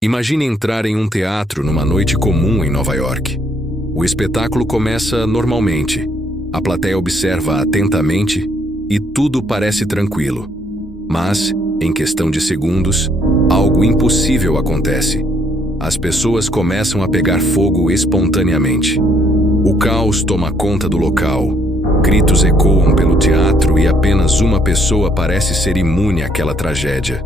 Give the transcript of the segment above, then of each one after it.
Imagine entrar em um teatro numa noite comum em Nova York. O espetáculo começa normalmente. A plateia observa atentamente e tudo parece tranquilo. Mas, em questão de segundos, algo impossível acontece. As pessoas começam a pegar fogo espontaneamente. O caos toma conta do local. Gritos ecoam pelo teatro e apenas uma pessoa parece ser imune àquela tragédia.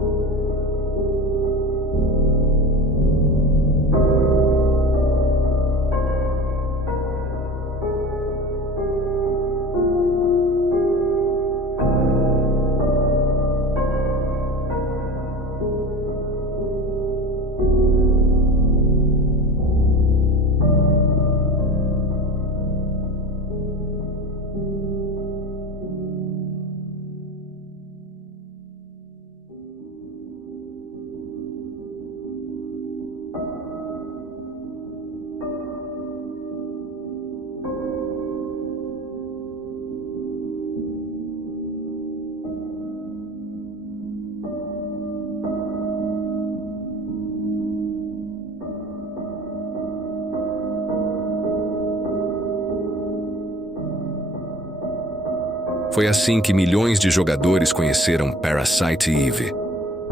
Foi assim que milhões de jogadores conheceram Parasite Eve,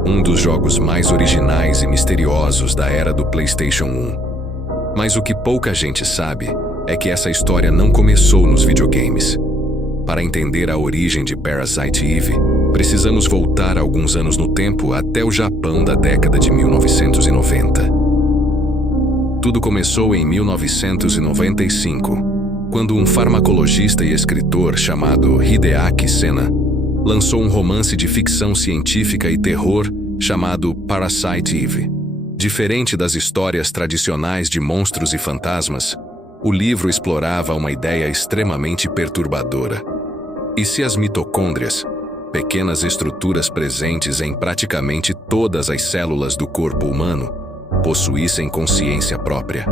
um dos jogos mais originais e misteriosos da era do PlayStation 1. Mas o que pouca gente sabe é que essa história não começou nos videogames. Para entender a origem de Parasite Eve, precisamos voltar alguns anos no tempo até o Japão da década de 1990. Tudo começou em 1995. Quando um farmacologista e escritor chamado Hideaki Senna lançou um romance de ficção científica e terror chamado Parasite Eve. Diferente das histórias tradicionais de monstros e fantasmas, o livro explorava uma ideia extremamente perturbadora. E se as mitocôndrias, pequenas estruturas presentes em praticamente todas as células do corpo humano, possuíssem consciência própria?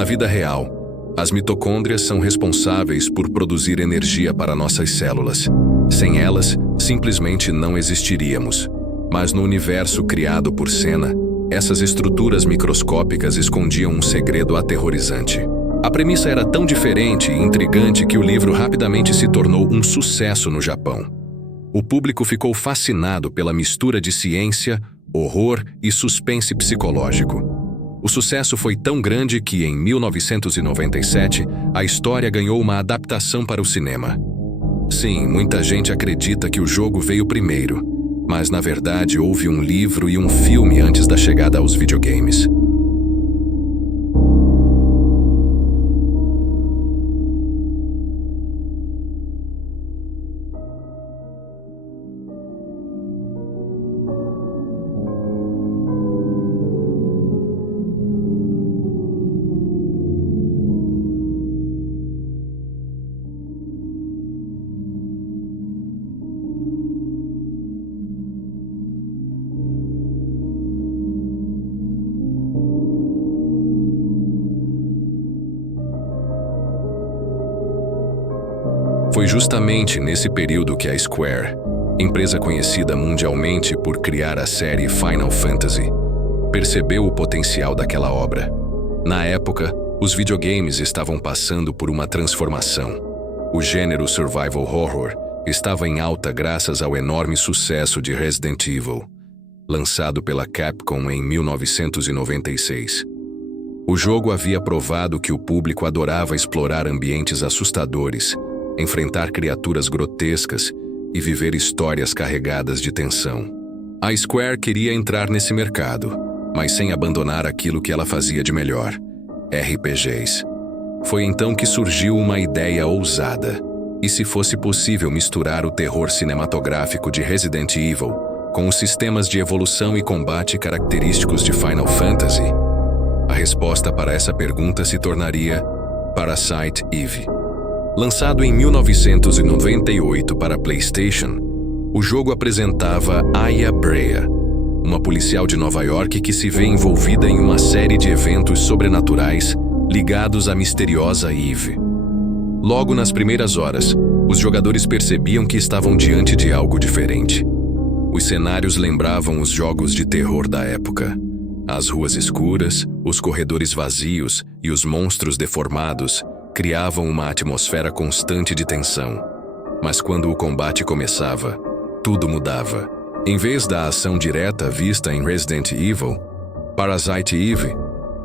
Na vida real, as mitocôndrias são responsáveis por produzir energia para nossas células. Sem elas, simplesmente não existiríamos. Mas no universo criado por Senna, essas estruturas microscópicas escondiam um segredo aterrorizante. A premissa era tão diferente e intrigante que o livro rapidamente se tornou um sucesso no Japão. O público ficou fascinado pela mistura de ciência, horror e suspense psicológico. O sucesso foi tão grande que, em 1997, a história ganhou uma adaptação para o cinema. Sim, muita gente acredita que o jogo veio primeiro, mas na verdade houve um livro e um filme antes da chegada aos videogames. Foi justamente nesse período que a Square, empresa conhecida mundialmente por criar a série Final Fantasy, percebeu o potencial daquela obra. Na época, os videogames estavam passando por uma transformação. O gênero survival horror estava em alta graças ao enorme sucesso de Resident Evil, lançado pela Capcom em 1996. O jogo havia provado que o público adorava explorar ambientes assustadores, enfrentar criaturas grotescas e viver histórias carregadas de tensão. A Square queria entrar nesse mercado, mas sem abandonar aquilo que ela fazia de melhor: RPGs. Foi então que surgiu uma ideia ousada. E se fosse possível misturar o terror cinematográfico de Resident Evil com os sistemas de evolução e combate característicos de Final Fantasy? A resposta para essa pergunta se tornaria Parasite Eve. Lançado em 1998 para PlayStation, o jogo apresentava Aya Brea, uma policial de Nova York que se vê envolvida em uma série de eventos sobrenaturais ligados à misteriosa Eve. Logo nas primeiras horas, os jogadores percebiam que estavam diante de algo diferente. Os cenários lembravam os jogos de terror da época. As ruas escuras, os corredores vazios e os monstros deformados criavam uma atmosfera constante de tensão. Mas quando o combate começava, tudo mudava. Em vez da ação direta vista em Resident Evil, Parasite Eve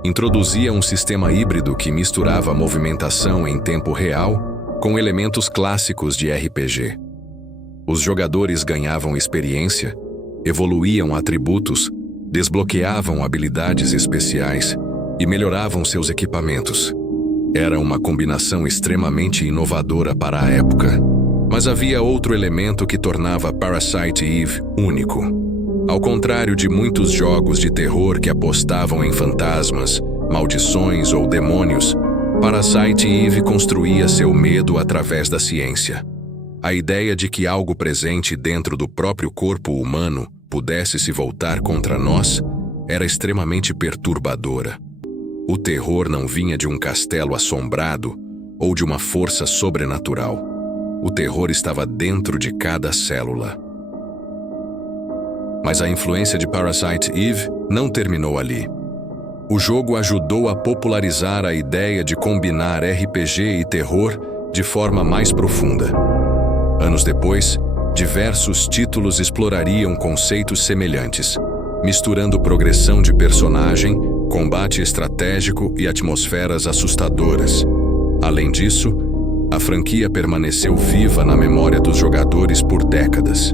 introduzia um sistema híbrido que misturava movimentação em tempo real com elementos clássicos de RPG. Os jogadores ganhavam experiência, evoluíam atributos, desbloqueavam habilidades especiais e melhoravam seus equipamentos. Era uma combinação extremamente inovadora para a época, mas havia outro elemento que tornava Parasite Eve único. Ao contrário de muitos jogos de terror que apostavam em fantasmas, maldições ou demônios, Parasite Eve construía seu medo através da ciência. A ideia de que algo presente dentro do próprio corpo humano pudesse se voltar contra nós era extremamente perturbadora. O terror não vinha de um castelo assombrado ou de uma força sobrenatural. O terror estava dentro de cada célula. Mas a influência de Parasite Eve não terminou ali. O jogo ajudou a popularizar a ideia de combinar RPG e terror de forma mais profunda. Anos depois, diversos títulos explorariam conceitos semelhantes, misturando progressão de personagem, combate estratégico e atmosferas assustadoras. Além disso, a franquia permaneceu viva na memória dos jogadores por décadas.